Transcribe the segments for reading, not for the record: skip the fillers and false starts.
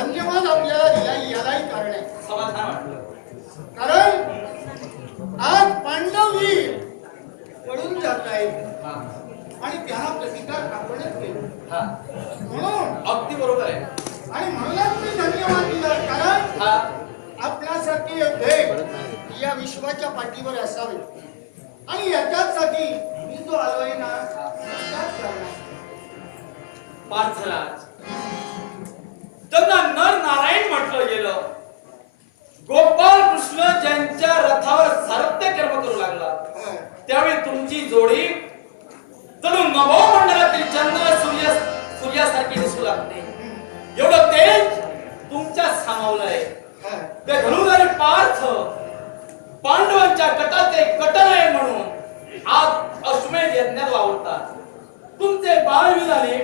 धन्यवाद आपल्याला दिला यालाही कारण आहे. समाधान वाटलं. कारण आज पांडव वीर पडून जात आहेत हा आणि त्यांना प्रतिकार आपणच केला हा म्हणून अगदी बरोबर आहे. आणि म्हणूनच मी धन्यवाद दिला. कारण हा आपल्यासारखे योद्धे या विश्वाच्या पाठीवर असावे आणि याच्यासाठी मी जो आलोय ना त्याच कारणासाठी. पार्थराज त्यांना नर नारायण म्हटलं गेलं. गोपाल कृष्ण ज्यांच्या रथावर सारथ्य कर्म करू लागला त्यावेळी तुमची जोडी जणू नभोमंडलातील चंद्र सूर्यासारखी दिसू लागते. एवढं तेज तुमच्या सामावलंय. ते धनुधारी पार्थ पांडवांच्या कटाचे कटन आहे म्हणून आज अश्वमेध यज्ञात वावरतात. तुमचे बाळवीराने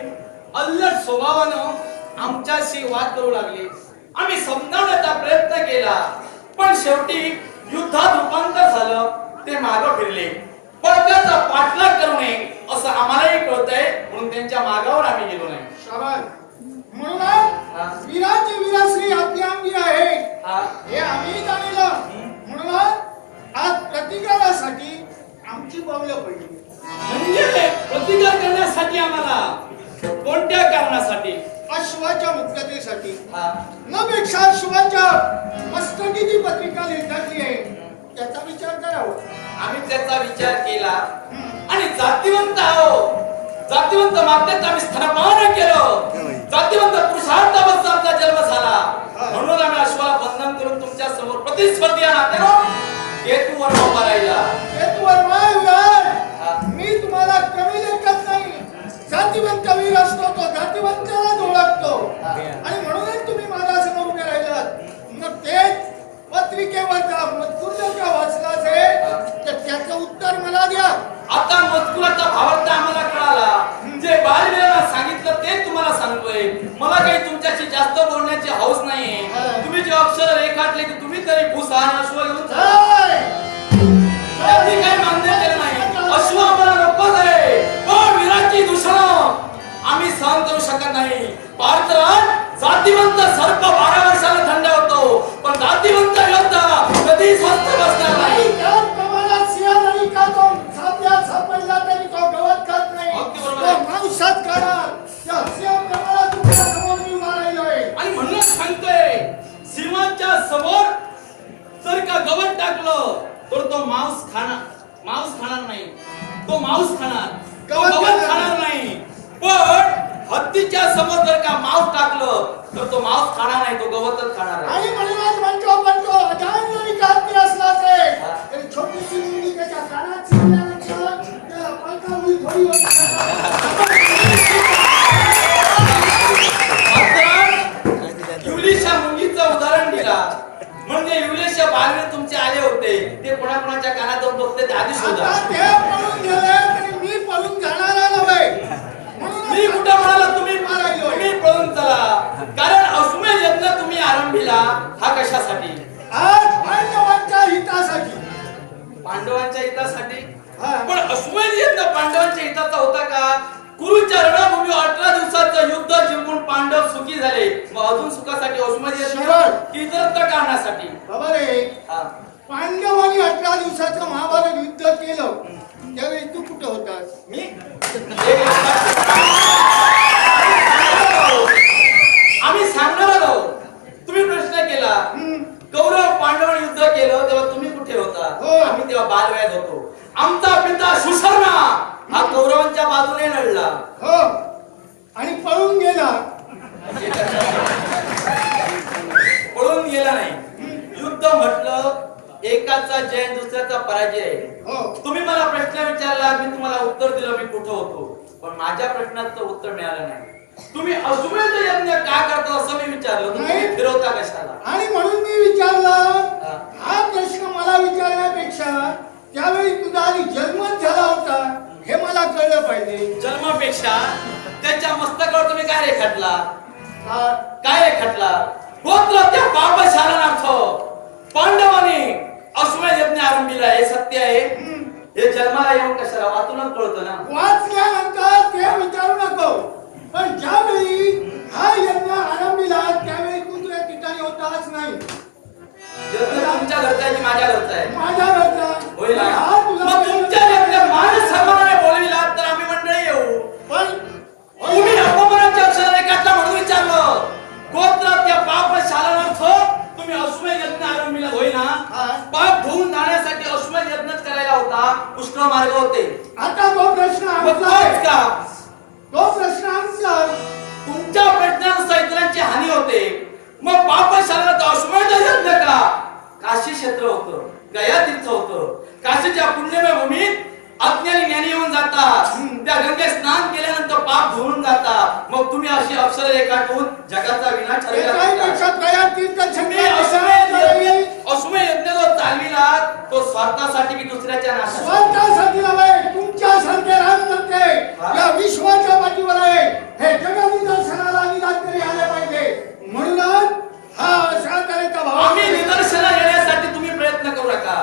अल्लड स्वभावानं आमच्याशी वाद करू लागले. आम्ही समजावण्याचा प्रयत्न केला पण शेवटी युद्धात रूपांतर झालं. ते मागं फिरले. पडद्याचा पाठलाग करू नये असं आम्हालाही कळतंय म्हणून त्यांच्या मागावर आम्ही गेलो नाही. शाबास. म्हणून वीराची वीरश्री अत्यांगी आहे हे आम्ही जाणलं. म्हणून आज प्रतिकारासाठी आमची पावलं पडली. म्हणजे प्रतिकार करण्यासाठी आम्हाला कोणत्या कारणासाठी? अश्वाच्या मुक्ततेसाठी. हा न पेक्षा अश्वाच्या मस्तकीची पत्रिका लिहिली आहे त्याचा विचार करावा. आम्ही त्याचा विचार केला आणि जातिवंत आहोत. जातिवंत मातेच आम्ही स्तनपान केलं. जातिवंत पुरुषार्थापासून आमचा जन्म झाला म्हणून आम्ही अश्वाला बंधन करून तुमच्या समोर प्रतिस्पर्धी नात्यानं केतूवर उभा राहिला. केतूवर मी तुम्हाला कमी लेखत नाही. जातिवंत वीर असतो तो जातिवंतालाच ओळखतो आणि म्हणूनच तुम्ही माझ्या समोर उभे राहिलात. मग तेच पत्रिकेवरचा मजकूर जर का वाचलाच आहे तर त्याचं उत्तर मला द्या. आता मजकुराचा भावार्थ आम्हाला कळाला. जे बालवीरांना सांगितलं ते तुम्हाला सांगतोय. मला काही तुमच्याशी जास्त बोलण्याची हौस नाही. तुम्ही जे अक्षर रेखाटले की तुम्ही तरी भूसहान अश्व घेऊन काही मान्य केलं नाही. अश्व आम्हाला नकोच आहे पण वीराची दूषण आम्ही सहन करू शकत नाही. पार्थराज जातिवंत सर्प 12 वर्षाला थंड होतो पण जातिवंत योद्धा कधी स्वस्त बसणार नाही. सापडला तरी तो गवत खात नाही. तो मांसात खाणार. त्या सिंहाप्रमाणे तुमच्या समोर मी उभा राहिलोय आणि म्हणूनच सांगतोय सिंहाच्या समोर जर का गवत टाकलं तर तो मांस खाणार नाही. तो मांस खाणार गवत खाणार नाही. पण हत्तीच्या समोर जर का मांस टाकलं तर तो मांस खाणार नाही. तो गवतच खाणार आहे. आणि म्हणूनच म्हणतो अजान जरी कापी असलाच आहे तरी छोटीशी मुलगी त्याच्या कानात शिरल्यानंतर त्याला पंखामुळी थोडी युलिशा मुंगीचं उदाहरण दिला. म्हणजे युलिशा बालवीर तुमचे आले होते ते कोणाकोणाच्या कानात जाऊन बघते ते आधीच होता. ते पळून गेले तरी मी पळून जाणारा नव्हे. मी कुठं म्हणाला तुम्ही पळून चला. कारण अश्वमेध यज्ञ तुम्ही आरंभिला हा कशासाठी? आज पांडवांच्या हितासाठी. पांडवांच्या हितासाठी. पण अश्वमेध यज्ञ पांडवांच्या हिताचा होता का? कुरुच्या रणभूमीवर 18 दिवसाचं युद्ध जिंकून पांडव सुखी झाले. मग अजून सुखासाठी अश्वमेध यज्ञ इतरत्र कारणासाठी. बाबा रे पांडवांनी 18 दिवसाचं महाभारत युद्ध केलं त्यावेळी तू कुठं होतास? मी आम्ही सांगणार आहोत. तुम्ही प्रश्न केला कौरव पांडवांनी युद्ध केलं तेव्हा तुम्ही कुठे होता? आम्ही तेव्हा बालवयात होतो. आमचा पिता सुशर्मा हा कौरवांच्या बाजूने लढला. हो आणि पळून गेला. पळून गेला नाही. युद्ध म्हटलं एकाचा जय दुसऱ्याचा पराजय आहे. तुम्ही मला प्रश्न विचारला मी तुम्हाला उत्तर दिलं मी कुठं होतो. पण माझ्या प्रश्नाचं उत्तर मिळालं नाही. तुम्ही अश्वमेध यज्ञ का करता असं मी विचारलं. तुम्ही फिरवता कशाला? आणि म्हणून मी विचारलं. हा प्रश्न मला विचारण्यापेक्षा त्यावेळी तुझा आधी जन्मच झाला होता हे मला कळलं पाहिजे. जन्मापेक्षा त्याच्या मस्तकावर तुम्ही काय रेखाटला? काय रेखाटला? गोत्र त्या पापशालनार्थ पांडवांनी अश्वमेध यज्ञ आरंभिला हे सत्य आहे. हे जन्माला येऊन कशाला वाचूनच कळतं ना. वाचल्यानंतर ते विचारू नको. पण ज्यावेळी हा यज्ञ आरंभिला त्यावेळी तू नाही. यज्ञ तुमच्या घरचा आहे की माझ्या घरचा आहे? माझ्या घरचा. होईल ना? हा तुला मग तुमच्या यज्ञ मान सन्मानाने बोलविलात तर आम्ही मंडळी येऊ. पण तुम्ही अपमानाच्या अक्षराने काढला म्हणून विचारलं. गोत्रात त्या पाप शालनार्थ तुम्ही अश्वमेध यज्ञ आरंभिला होय ना? हा. पाप धुवून जाण्यासाठी अश्वमेध यज्ञच करायला होता. पुष्कळ मार्ग होते. आता तो प्रश्न मग आमचा तोच आहे. का? तो प्रश्न आमचा. तुमच्या प्रयत्नानुसार इतरांची हानी होते. मग पाप शालनार्थ अश्वमेध यज्ञ का? काशी क्षेत्र होतं, गया तीर्थ होतं. काशीच्या पुण्यमय भूमीत अज्ञानी ज्ञानी येऊन जातात. त्या गंगेत स्नान केल्यानंतर पाप धुवून जातात. मग तुम्ही अशी अक्षर रेखाटून जगाचा विनाश ठरविला. एकापेक्षा गया तीर्थ तुम्ही छंद अश्वमेध यज्ञ जो चालविला तो स्वार्थासाठी की दुसऱ्याच्या नाशासाठी? स्वार्थासाठी नव्हे, तुमच्यासारखे राजकर्ते या विश्वाच्या पाठीवर आहे. हे जगनिदर्शनाला निदान आले पाहिजे. म्हणूनच हा अशा तऱ्हेचा भाव आम्ही निदर्शना येण्यासाठी तुम्ही प्रयत्न करू नका.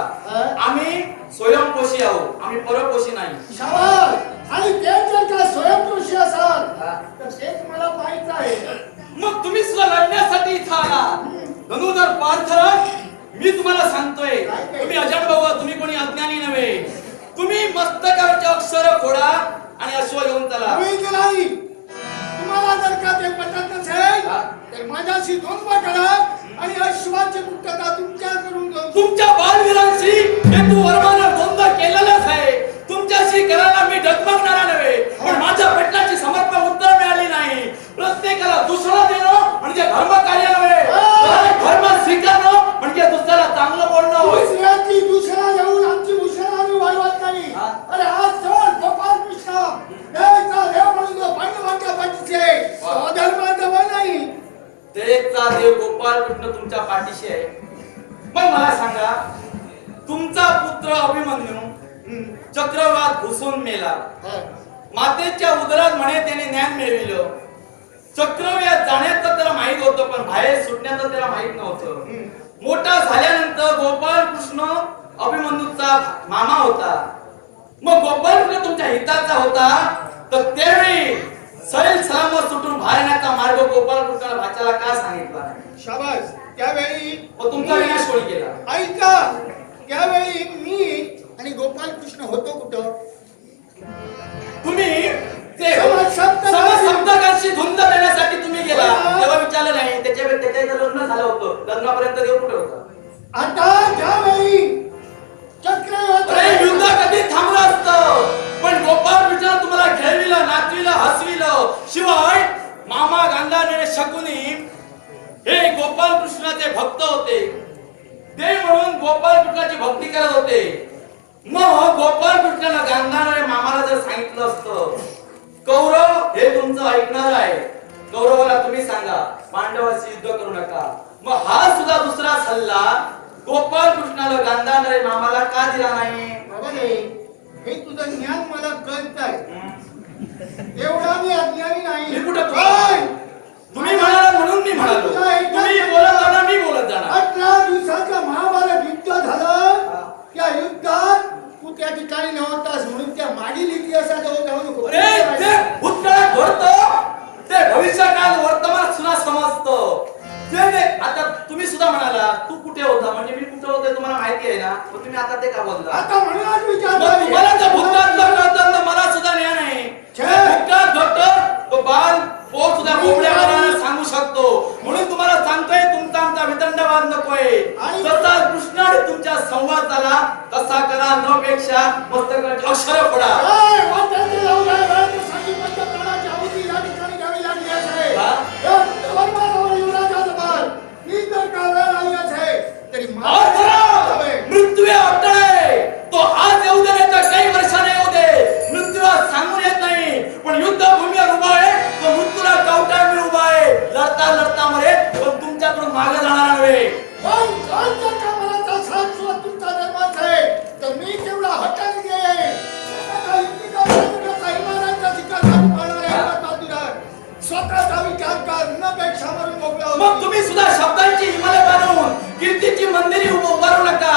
आम्ही स्वयंपोषी आहोत, आम्ही परपोषी नाही. शाबास. आणि ते जर का स्वयंपुरुषी असाल तर तेच मला पाहायचं आहे. मग तुम्ही सुद्धा लढण्यासाठी इथं आला. धनुधर पार्थ, मी तुम्हाला सांगतोय, तुम्ही अजाण भाऊ, तुम्ही कोणी अज्ञानी नव्हे. तुम्ही मस्तकावरचे अक्षर फोडा आणि अश्व घेऊन चला. नाही, तुम्हाला जर का ते पटत नसेल तर माझ्याशी दोन करा आणि अश्वाची मुक्तता तुमच्याकडून घेऊन तुमच्या बालवीरांशी हे तू वरमानं दोनदा केलेलंच आहे. तुमच्याशी करायला मी डगमगणारा नव्हे, पण माझ्या प्रश्नाची समर्पक उत्तर मिळाली नाही. प्रत्येकाला दुसरा देणं म्हणजे धर्म कार्य नव्हे, धर्म स्वीकारणं म्हणजे दुसऱ्याला चांगलं बोलणं होय. दुसऱ्याची दुसरा येऊन आमची भूषण आम्ही वाढवत नाही. अरे आज जवळ गोपाल कृष्ण देवचा देव म्हणून पांडवांच्या पाठीचे अधर्म जवळ नाही. देवचा देव गोपाल कृष्ण तुमच्या पाठीशी आहे. मग मला सांगा, तुमचा पुत्र अभिमन्यू चक्रव्यूहात घुसून मेला. मातेच्या उदरात म्हणे त्याने ज्ञान मिळविलं. चक्रव्यूहात जाण्याचं त्याला माहित होतं, पण बाहेर सुटण्याचं त्याला माहित नव्हतं. मोठा झाल्यानंतर गोपाल कृष्ण अभिमन्यूचा मामा होता. मग गोपाल कृष्ण तुमच्या हिताचा होता, तर त्यावेळी सैल सलामत सुटून बाहेरण्याचा मार्ग गोपाल कृष्णाला भाच्याला का सांगितला नाही? शाबास. त्यावेळी तुमचा विनाश कोणी केला? ऐका, त्यावेळी मी आणि गोपाल कृष्ण होतो कुठं? तुम्ही ते समसप्तकाशी सप्तकाशी धुंद देण्यासाठी तुम्ही गेला. तेव्हा विचारलं नाही त्याच्या लग्न झालं होतं. लग्नापर्यंत देव कुठे होता? आता ज्यावेळी चक्रव्यूहात युद्ध कधी थांबलं असतं, पण गोपाल कृष्ण तुम्हाला खेळविलं, नाचविलं, हसविलं. शिवाय मामा गांधार शकुनी हे गोपाल कृष्णाचे भक्त होते. ते म्हणून गोपाल कृष्णाची भक्ती करत होते. मग गोपाल कृष्णाला गांधार मामाला जर सांगितलं असतं, कौरव हे तुमचं ऐकणार आहे, कौरवाला तुम्ही सांगा पांडवाशी युद्ध करू नका, मग हा सुद्धा दुसरा सल्ला गोपाल कृष्णाला गांधार मामाला का दिला नाही? बाबा रे, हे तुझं ज्ञान मला कळत आहे. एवढा मी अज्ञानी नाही. मी कुठं तुम्ही म्हणाला म्हणून मी म्हणालो. तुम्ही बोलत जाणार, मी बोलत जाणार. 18 दिवसाचं महाभारत युद्ध झालं. त्या युद्धात तू त्या ठिकाणी नव्हतास म्हणून त्या मागील इतिहासाजवळ जाऊ नको. अरे ते भूतकाळात घडतं, ते भविष्यकाळ वर्तमान सुद्धा समजतं. आता तुम्ही सुद्धा म्हणाला तू कुठे होता, म्हणजे मी कुठे होते तुम्हाला माहिती आहे ना, मग तुम्ही आता ते का बोलला? आता म्हणूनच विचार तुम्हाला जर भूतकाळातलं कळतं तर मला सुद्धा ज्ञान आहे. भूतकाळात घडतं तो बाल पोट सुद्धा कोंबड्या मारायला सांगू शकतो. म्हणून तुम्हाला सांगतोय तुमचा आमचा वितंडवाद नकोय. जसा कृष्ण आणि तुमच्या संवाद झाला तसा करा, न पेक्षा मस्तकाचे अक्षर फोडा. मृत्यू अटळ आहे, तो आज येऊ दे नाही तर काही वर्षाने येऊ दे. मृत्यू सांगून येत नाही, पण युद्धभूमीवर उभा आहे तो मृत्यूला कवटाळून उभा आहे. लढता लढता मरे, पण तुमच्याकडून मागे जाणार नव्हे. तुमचा धर्माच आहे तर मी तेवढा हटाने आहे. स्वतःचा विचार कर, न पेक्षा मरून मोकळा. मग तुम्ही सुद्धा शब्दांची हिमालय बांधून कीर्तीची मंदिरे उभारू नका.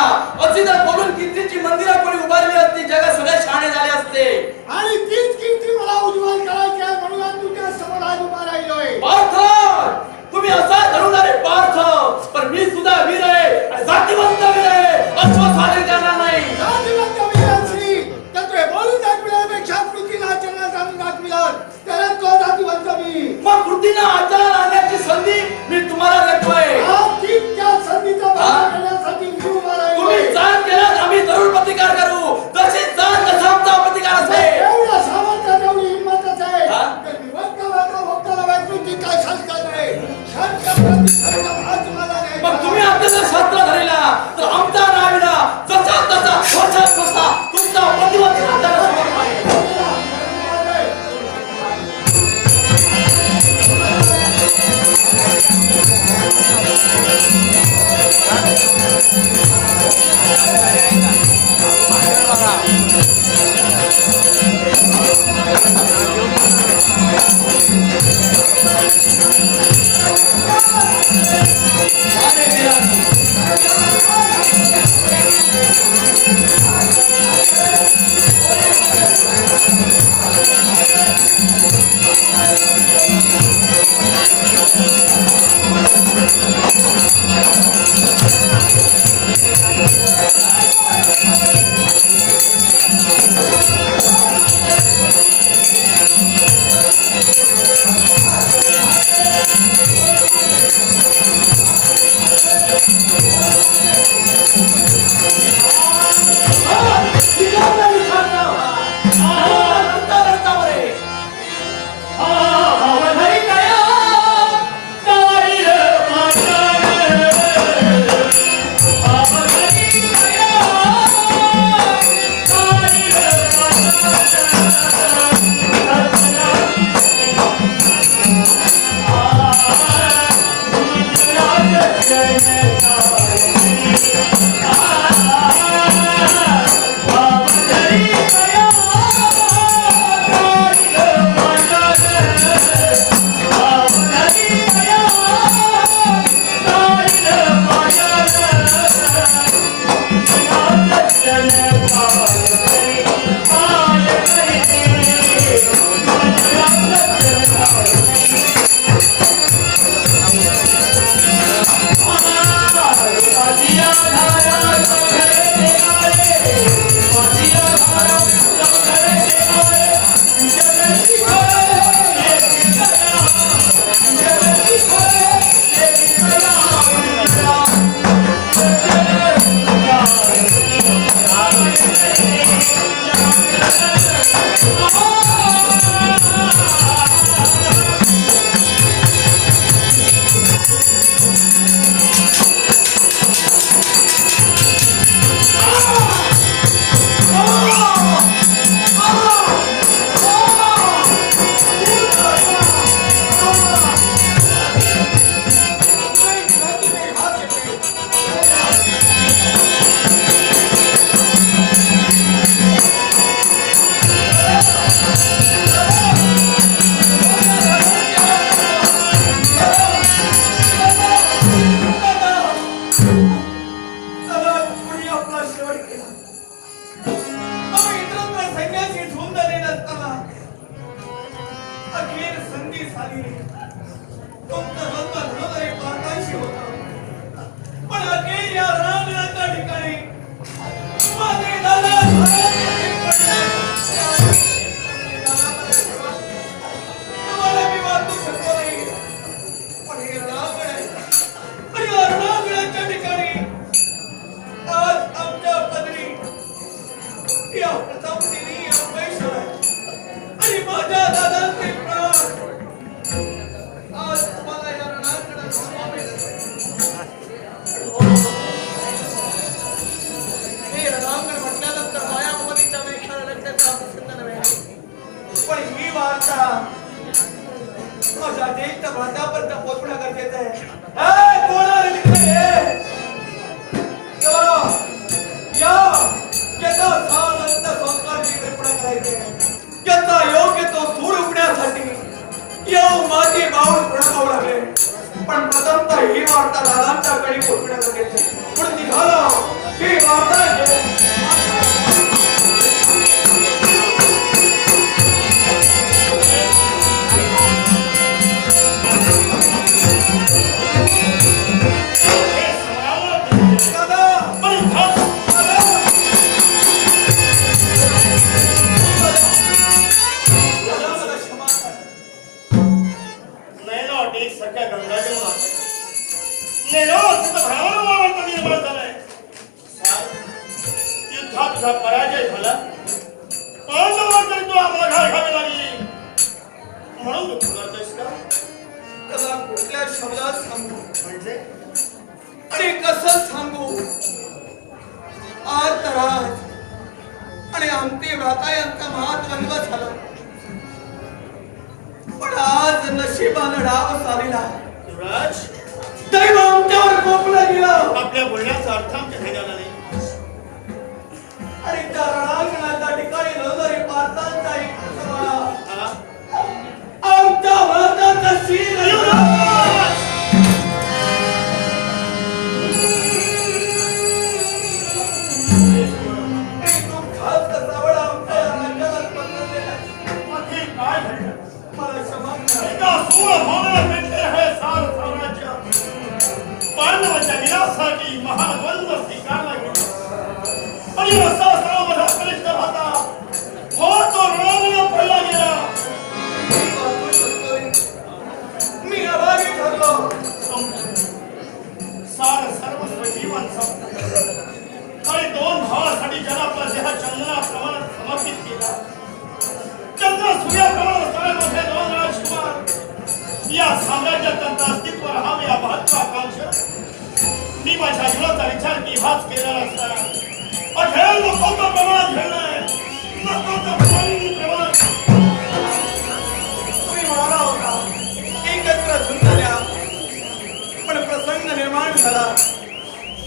अशी जर बोलून कीर्तीची मंदिरं कोणी उभारली असती, जग सगळे शहाणे झाले असते. आणि तीच कीर्ती मला उज्ज्वल करायची आहे म्हणून तुझ्या समोर आज उभा राहिलोय. पार्थ, तुम्ही असा धरून आले पार्थ, पण मी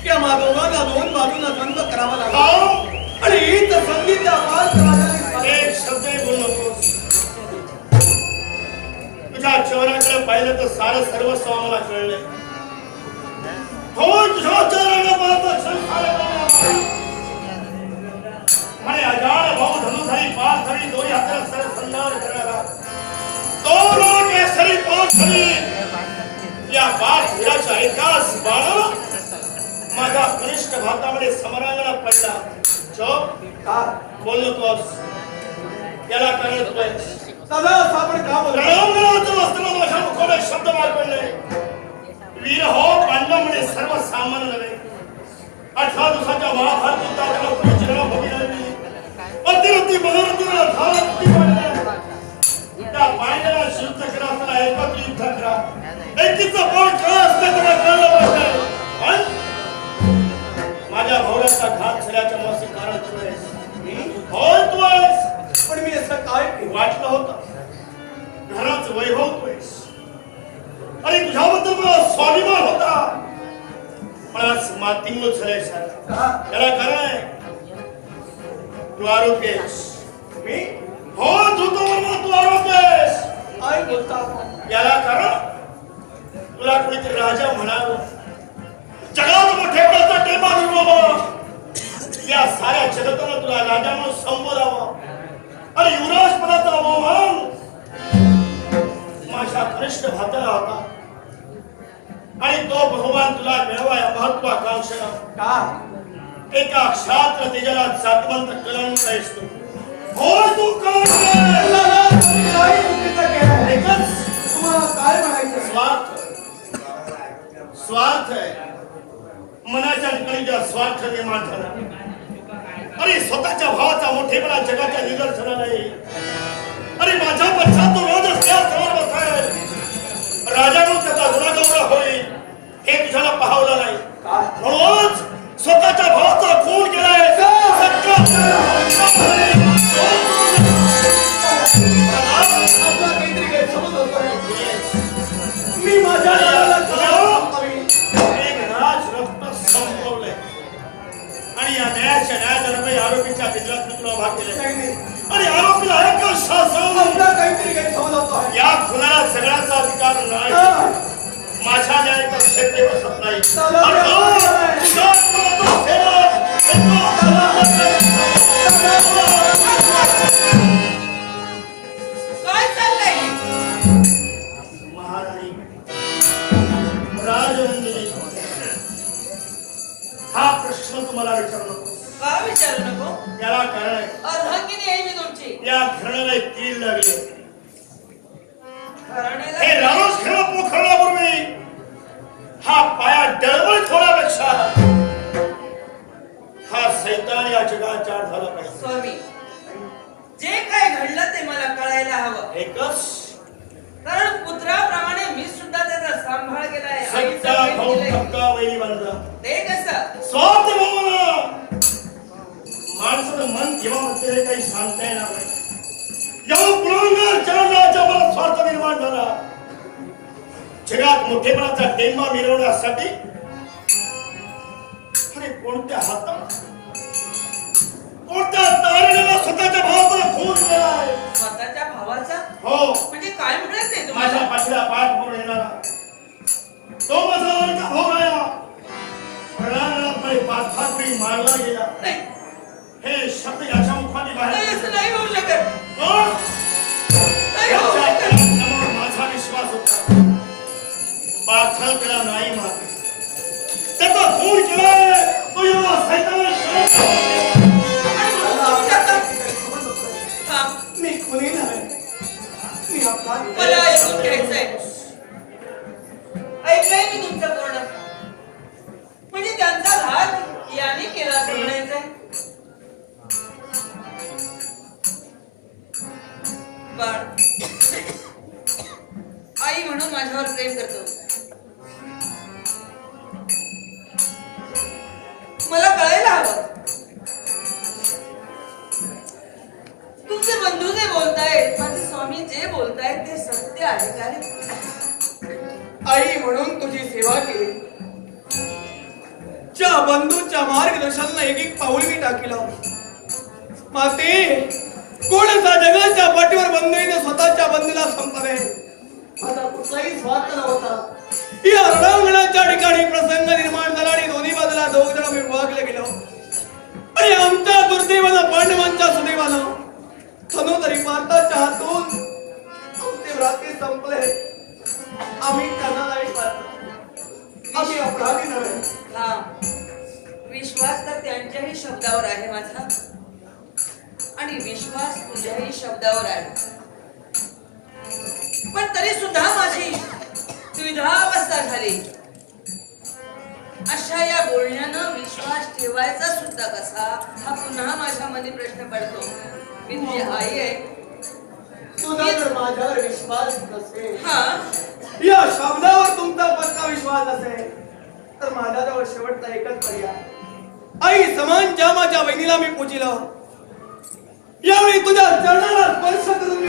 त्या मागोमाग या दोन बाजूंना द्वंद्व करावा लागला खाऊ आणि हीच संधी त्या पाच राजांनी एक शब्दही बोलू नकोस. तुझ्या चेहऱ्याकडे पाहिलं तर सारं सर्वस्व आम्हाला कळले. हो तुझ्या चेहऱ्याकडे पाहतो संसार म्हणे अजान भाऊ धनुधारी पाच धरी दोरी हाताला सर संधान करणारा दोन केसरी पाच धरी या पाच वीराच्या एकाच बाण माझ्या कनिष्ठ भातामध्ये समरांगणा पडला. चोप का बोल नकोस. याला करतोय दादा आपण का बोलतो रणांगणाचं असताना माझ्या मुखाने शब्द मार पडले. वीर हो पांडव म्हणे सर्व सामान्य नव्हे. 18 दिवसाच्या महाभारत युद्धाच्या पुढे चिरण भूमी लागली. अतिरथी बहरतीला धारती पडल्या. त्या पांडवाला युद्ध करा असताना एकत्र युद्ध करा. एकीचं पोट काय असतं तुला कळलं पाहिजे. पण माझ्या भावड्याचा घात झाल्याच्या मासे कारण तू आहेस. होय तू आहेस. पण मी असं काय केलं? वाटलं होतं घराचं वैभव तू आहेस. अरे तुझ्याबद्दल मला स्वाभिमान होता. पण आज मातीमूळ झालंय सर. का याला कारण आहे तू आरोपी आहेस. मी हो तू तो म्हणा तू आरोपी आहेस. काय बोलता याला कारण तुला कोणीतरी राजा म्हणावं. जगात मोठेपणाचा टेपा निर्माण या साऱ्या जगतानं तुला राजा म्हणून संबोधावं. अरे युवराज पदाचा अवमान माझ्या कनिष्ठ भाताला होता आणि तो बहुमान तुला मिळवा या महत्वाकांक्षेनं का एका क्षात्र तेजाला जातवंत कलंक आहेस तू. हो तू कलंक दादा तुम्ही काय चुकीचं केलंय? एकच तुम्हाला काय म्हणायचं? स्वार्थ स्वार्थ आहे. मनाच्या ठिकाणी ज्या स्वार्थ निर्माण झाला. अरे स्वतःच्या भावाचा मोठेपणा जगाच्या निदर्शना नाही. अरे माझ्या पश्चात तो रोज समोर बसाय. राजा मग त्याचा गुणागौरव होईल हे तुझ्याला पाहावलं नाही. म्हणून स्वतःच्या भावाचा खून केलाय. आपला काहीतरी गैरसमज होतोय. मी माझ्या नावाला संपवीन. एक राज रक्त संपवलंय आणि या न्यायाच्या न्यायाधर्मी आरोपीच्या पिंजरात मी तुला भाग केले. नाही, नाही. आणि आरोपीला एकच शासन. आपला काहीतरी गैरसमज होतोय. या खुनाला सगळ्याचा अधिकार नाही. हा. माझ्या न्याय क्षेत्र बसत नाही. दादा, आणि तो तुझा तो सेवक, काय चाललंय? महाराणी राजनंदिनी हा प्रश्न तुम्हाला विचारू नको. का विचारू नको? याला कारण आहे अर्धांगिनी आहे मी तुमची. या घराण्याला एक कीड लागली. घराण्याला हे रामच खेळ पोखरण्यापूर्वी हा पाया डळमळीत होण्यापेक्षा हा सैतान या जगात जाड झाला पाहिजे. स्वामी, जे काय घडलं ते मला कळायला हवं. एकच कारण पुत्राप्रमाणे मी सुद्धा त्याचा सांभाळ केलाय. आईचं सत्ता प्रेम भाऊ दिलंय. धक्का वैरी बांधला. ते कसं? स्वार्थ भावना माणसाचं मन केव्हा म्हणते काही सांगता येणार नाही. जेव्हा पुरंदर चरणाच्या मला स्वार्थ निर्माण झाला. जगात मोठेपणाचा टेंबा मिरवण्यासाठी अरे कोणत्या हातात कोणत्या तारणीला स्वतःच्या भावाचा खून केलाय. स्वतःच्या भावाचा? हो म्हणजे काय म्हणायचंय माझ्या तुम्हाला? पाठीला पाठ म्हणून येणारा तो माझा लाडका भाऊ राहिला. प्रणांगणात पाच मारला गेला. नाही, हे शब्द याच्या मुखाने नाही, बाहेर असं नाही होऊ शकत. कोण? नाही होऊ याच्या शकत. कलांवर माझा विश्वास होता. पार्थळ त्याला नाही मारले. त्याचा खून केलाय तो या सैतानाला आणि म्हणून तुमच्याचा- थांब, मी कोणी नाही. मी आपला मला ऐकून घ्यायचंय. ऐकलंय मी तुमचं पूर्ण. म्हणजे त्यांचा घात याने केला असं म्हणायचंय. बाळ आई म्हणून माझ्यावर प्रेम करतो. मला कळायला हवं तुमचे बंधू जे बोलतायत, माझे स्वामी जे बोलतायत ते सत्य आहे का रे? आई म्हणून तुझी सेवा केली. ज्या बंधूच्या मार्गदर्शनाला एक पाऊल मी टाकीला. माते कोणचा जगाच्या पाठीवर बंधूने स्वतःच्या बंधूला संपवे. माझा कुठलाही स्वार्थ नव्हता. या रणांगणाच्या ठिकाणी प्रसंग निर्माण झाला आणि दोन्ही बाजूला दोघ जण मी विभागले गेलो. आणि आमच्या दुर्दैवानं पांडवांच्या सुदैवानं धनुधरी भारताच्या हातून आमचे भ्राते संपले. आम्ही त्यांना नाही पाहतो. आम्ही अपराधी नव्हे. हा विश्वास तर त्यांच्याही शब्दावर आहे माझा आणि विश्वास तुझ्याही शब्दावर आहे. पण तरी सुद्धा माझी द्विधावस्था झाली. अशा या बोलण्यानं विश्वास ठेवायचा सुद्धा कसा हा पुन्हा माझ्या मनी प्रश्न पडतो. मी तुझी आई आहे. तुझा जर माझ्यावर विश्वास नसेल, हा या शब्दावर तुमचा पक्का विश्वास असेल तर माझ्याजवळ शेवटचा एकच पर्याय. आई समान ज्या माझ्या बहिणीला मी पूजिला यावेळी तुझ्या चरणाला स्पर्श करून मी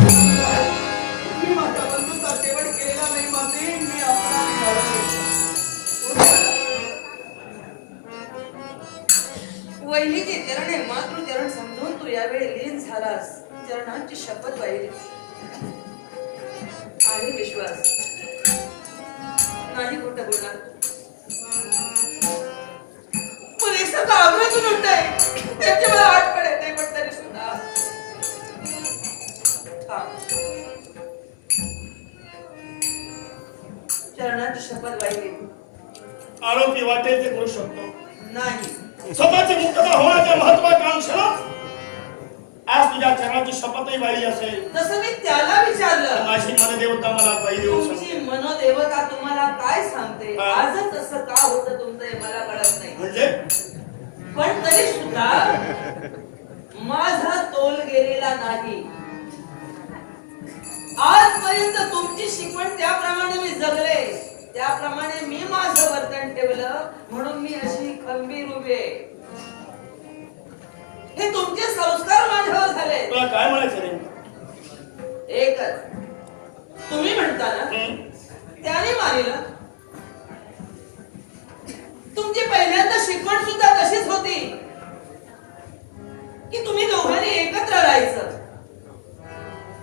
माझ्या बंधूचा शेवट केलेला नाही. माते मी अपराधी झालो. वहिनीचे चरण हे मातृ चरण समजून तू यावेळी लीन झालास. चरणांची शपथ वाहिली आणि विश्वास नाही खोटं बोलणार. मुली सगळं आग्रहातून उठतंय. त्यांची मला आठवण येते पण तरी सुद्धा चरणांची शपथ वाहिली आरोपी वाटेल ते करू शकतो. नाही. स्वतःची मुक्तता होण्याच्या महत्वाकांक्षेला आज तुझ्या चरणाची शपथही वाहिली असेल. जसं मी त्याला विचारलं माझी मनदेवता मला पाहिजे होऊ तुमची शकते. मनोदेवता तुम्हाला काय सांगते. हा. आजच असं का होतं तुमचं हे मला कळत नाही. म्हणजे पण तरी सुद्धा माझा तोल गेलेला नाही. आजपर्यंत तुमची शिकवण त्याप्रमाणे मी जगले, त्याप्रमाणे मी माझं वर्तन ठेवलं म्हणून मी अशी खंबीर उभी आहे. हे तुमचे संस्कार माझ्यावर झाले. तुला काय म्हणायचं रे? एकच तुम्ही म्हणता ना त्याने मानिलं. तुमची पहिल्यांदा शिकवण सुद्धा तशीच होती की तुम्ही दोघांनी एकत्र राहायचं.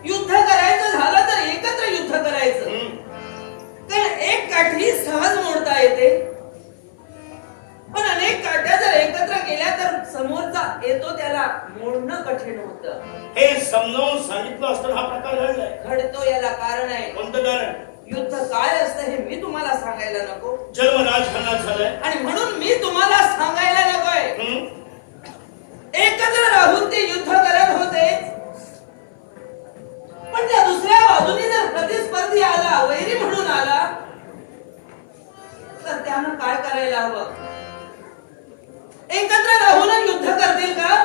युद्ध करायचं झालं तर एकत्र युद्ध करायचं. कारण एक काठी सहज मोडता येते पण अनेक काठ्या जर एकत्र केल्या तर समोरचा येतो त्याला मोडणं कठीण होतं. हे समजावून सांगितलं असतं हा प्रकार घडलाय. घडतो याला कारण आहे. कोणतं कारण? युद्ध काय असतं हे मी तुम्हाला सांगायला नको जन्म राजकारणात झालाय आणि म्हणून मी तुम्हाला सांगायला नकोय. एकत्र राहून ते युद्ध करत होते पण त्या दुसऱ्या बाजूने जर प्रतिस्पर्धी आला, वैरी म्हणून आला तर त्यानं काय करायला हवं? एकत्र राहून युद्ध करतील का?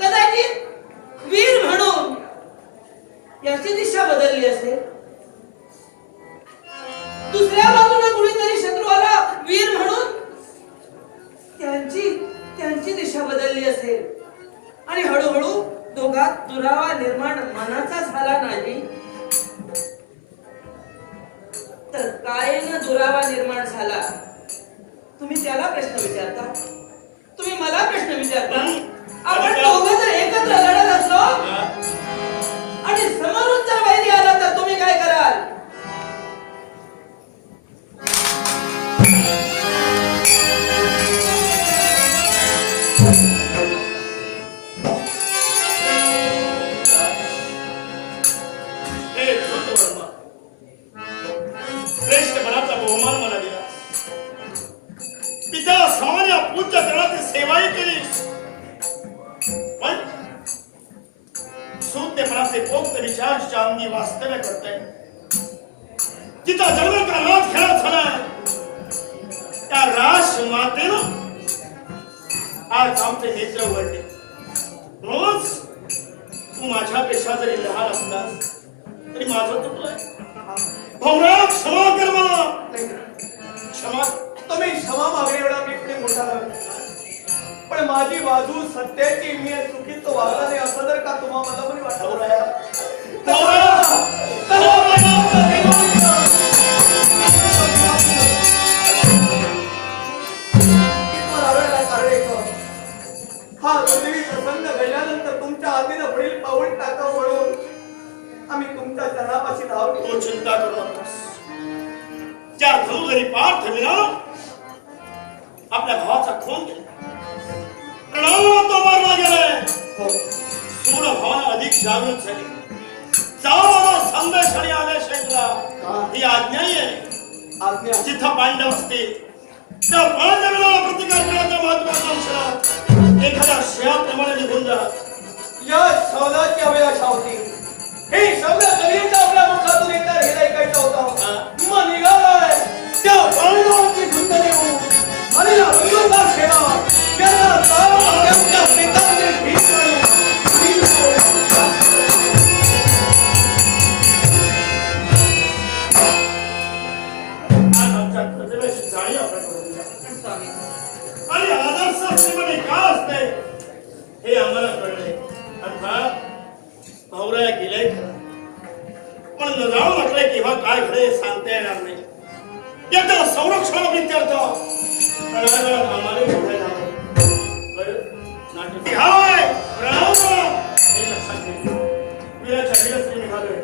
कदाचित वीर म्हणून याची दिशा बदलली असेल. दुसऱ्या बाजूने कुणीतरी शत्रू आला वीर म्हणून त्यांची दिशा बदलली असेल आणि हळूहळू दोघात दुरावा निर्माण मनाचा झाला नाही तर कायेनं दुरावा निर्माण झाला. तुम्ही त्याला प्रश्न विचारता, तुम्ही मला प्रश्न विचारता. आपण दोघं जर एकत्र लढत असलो आणि समोरून जर वैरी आला तर तुम्ही काय कराल? हे धृतवर्मा, श्रेष्ठपणाचा बहुमान मला दिला. पिता सामान्य पूज्य तळाची सेवाही केली पण सूत्यपणाचे पोक्त विचार अंगी वास्तव्य करते. तिचा जन्म का राजघरात झालाय त्या राजमातेनं आज आमचे नेत्र उघडले. रोज तू माझ्यापेक्षा जरी लहान असलास तरी माझं चुकलंय. भाऊराव क्षमा कर मला. क्षमा. तुम्ही क्षमा मागणे एवढा मी पुढे मोठा झालो पण माझी बाजू सत्याची. मी चुकीचं वागला नाही असं जर का तुम्हाला मला पण वाटत भाऊराव हा दुर्दैवी प्रसंग घडल्यानंतर तुमच्या आधीनं पुढील पाऊल टाकावं म्हणून आम्ही तुमच्या चरणापाशी धावलो. तू चिंता करू नकोस. ज्या धनुधरी पार्थ विनानं आपल्या भावाचा खून केला, प्रणामाला तो मारला गेलाय. हो, सूड भावना अधिक जागृत झाली. जावाला संदेश आणि आदेश ऐकला. ही आज्ञाही आहे. आज्ञा. जिथं पांडव असतील त्या पांडवाला प्रतिकार करण्याच्या महत्वाकांक्षा एखाद्या शेळाप्रमाणे निघून जा. या शब्दाची अवयाशा होती. हे शब्द कधीच आपल्या मुखातून येणार हे ऐकायचं होतं. मग निघालाय त्या पांडवांची झुंड नेऊ आणि या रंगूचा खेळा त्यांना त्यांच्या पितांचे भीत आज आमच्या प्रतिभेची जाळी आपण करून द्या. स्वामी आणि आदर्श असण्यामध्ये काय असते हे आम्हाला कळले. अर्थात भाऊराया गेले खरं, पण न जाणून म्हटलंय केव्हा काय घडे सांगता येणार नाही. याचं संरक्षण प्रित्यर्थ आम्हाला एवढे झालं. नाट्य हाय प्रणाम हे लक्षात घे. वीराच्या वीरश्री निघाले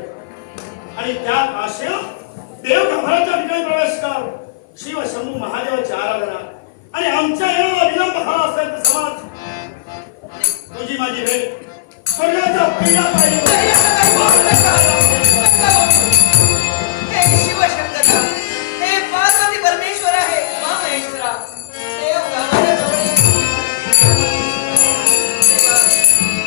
आणि त्या आशय देव ब्रह्माच्या ठिकाणी प्रवेश कर. शिव शंभू महादेवाची आराधना आणि आमच्या या विलंब झाला असेल तर समाज तुझी माझी भेट स्वर्गाच्या पहिल्या पायरीवर. तरी असं काही बोलू नका. नका बोलू. हे शिवशंकरा, हे पार्वती परमेश्वर आहे, उमा महेश्वरा, देव गावाला जवळ ये. देवा,